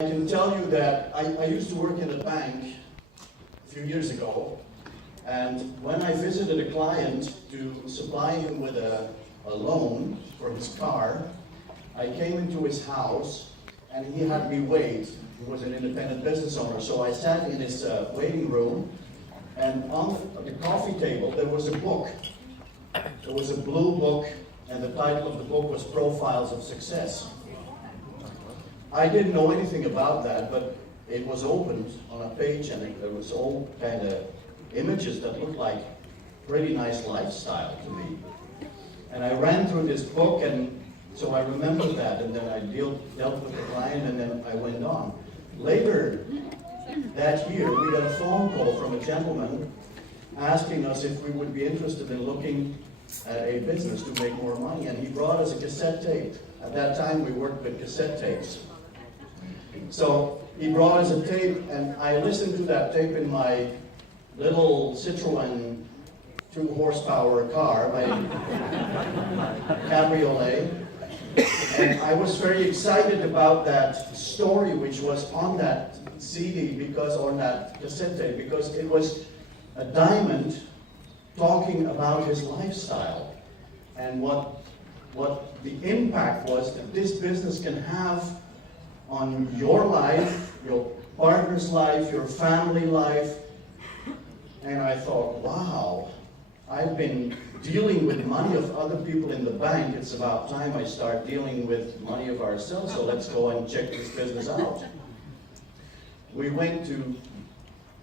I can tell you that I used to work in a bank a few years ago, and when I visited a client to supply him with a loan for his car, I came into his house and he had me wait. He was an independent business owner, so I sat in his waiting room, and on the coffee table there was a book. There was a blue book, and the title of the book was Profiles of Success. I didn't know anything about that, but it was opened on a page, and there was all kind of images that looked like pretty nice lifestyle to me. And I ran through this book, and so I remembered that, and then I dealt with the client, and then I went on. Later that year, we got a phone call from a gentleman asking us if we would be interested in looking at a business to make more money, and he brought us a cassette tape. At that time, we worked with cassette tapes. So he brought us a tape, and I listened to that tape in my little Citroen 2-horsepower car, my cabriolet. And I was very excited about that story which was on that CD, or that cassette tape, because it was a diamond talking about his lifestyle and what the impact was that this business can have on your life, your partner's life, your family life. And I thought, wow, I've been dealing with money of other people in the bank. It's about time I start dealing with money of ourselves, so let's go and check this business out. We went to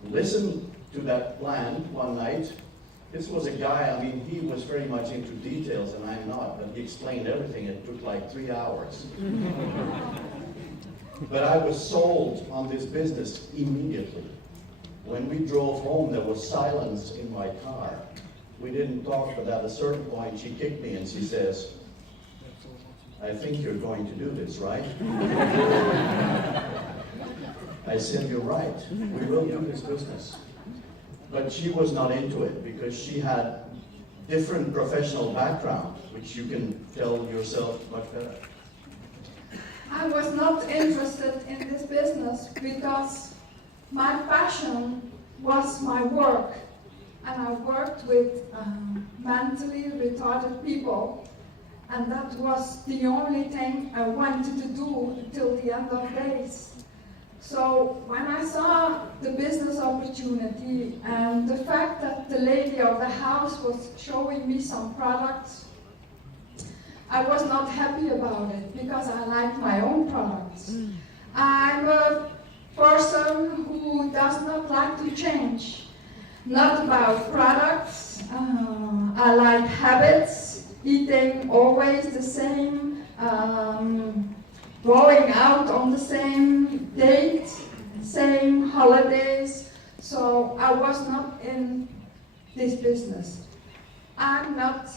listen to that plan one night. This was a guy, I mean, he was very much into details, and I'm not, but he explained everything. It took like 3 hours. But I was sold on this business immediately. When we drove home, there was silence in my car. We didn't talk, but at a certain point, she kicked me and she says, "I think you're going to do this, right?" I said, "You're right. We will do this business." But she was not into it because she had different professional background, which you can tell yourself much better. I was not interested in this business because my passion was my work, and I worked with mentally retarded people, and that was the only thing I wanted to do until the end of days. So when I saw the business opportunity and the fact that the lady of the house was showing me some products, I was not happy about it because I like my own products. I'm a person who does not like to change. Not about products. I like habits, eating always the same, going out on the same date, same holidays. So I was not in this business. I'm not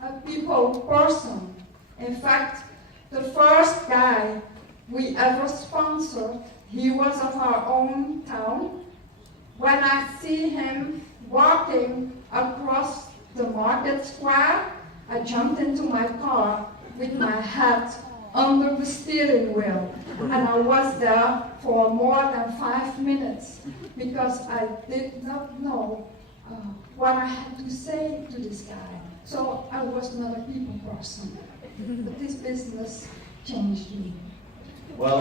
a people person. In fact, the first guy we ever sponsored, he was of our own town. When I see him walking across the market square, I jumped into my car with my head under the steering wheel. And I was there for more than 5 minutes because I did not know what I had to say to this guy. So I was not a people person. But this business changed me. Well,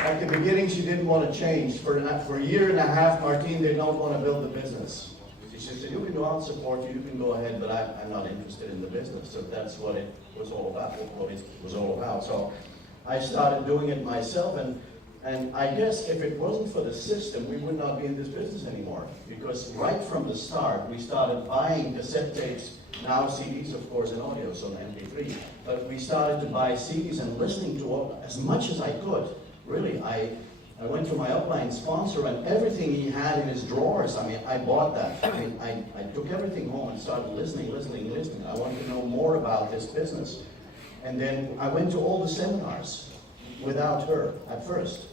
at the beginning, she didn't want to change. For a year and a half, Martine did not want to build a business. She said, "You can go, I'll support you, you can go ahead, but I'm not interested in the business." So that's what it was all about, what it was all about. So I started doing it myself, and I guess if it wasn't for the system, we would not be in this business anymore. Because right from the start, we started buying cassette tapes, now CDs, of course, and audio, so MP3. But we started to buy CDs and listening to as much as I could. Really, I went to my upline sponsor, and everything he had in his drawers, I mean, I bought that. I mean, I took everything home and started listening. I wanted to know more about this business. And then I went to all the seminars without her at first.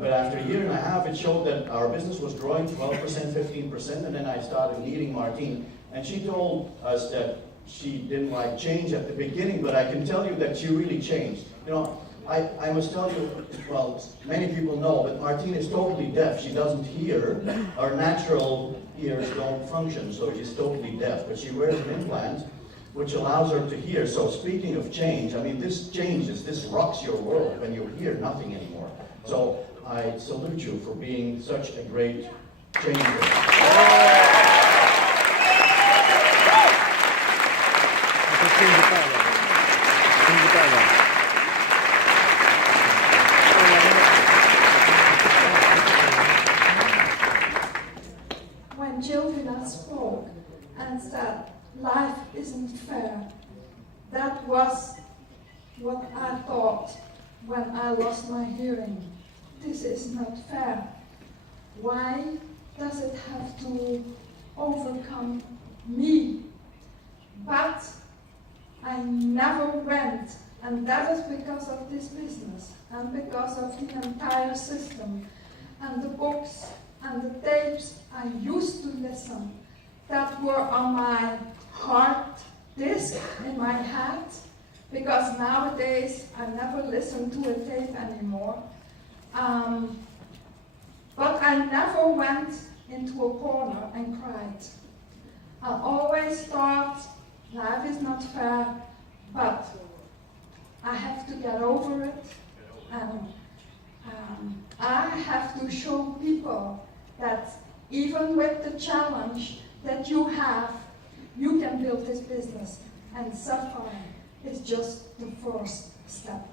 But after a year and a half, it showed that our business was growing 12%, 15%, and then I started meeting Martine, and she told us that she didn't like change at the beginning, but I can tell you that she really changed. You know, I must tell you, well, many people know, but Martine is totally deaf. She doesn't hear. Our natural ears don't function, so she's totally deaf. But she wears an implant, which allows her to hear. So speaking of change, I mean, this changes, this rocks your world when you hear nothing anymore. So I salute you for being such a great changer. When Jovina spoke and said, life isn't fair, that was what I thought when I lost my hearing. This is not fair. Why does it have to overcome me? But I never went, and that is because of this business, and because of the entire system, and the books, and the tapes I used to listen, that were on my hard disk in my head, because nowadays I never listen to a tape anymore. But I never went into a corner and cried. I always thought, life is not fair, but I have to get over it, and I have to show people that even with the challenge that you have, you can build this business, and Sapphire is just the first step.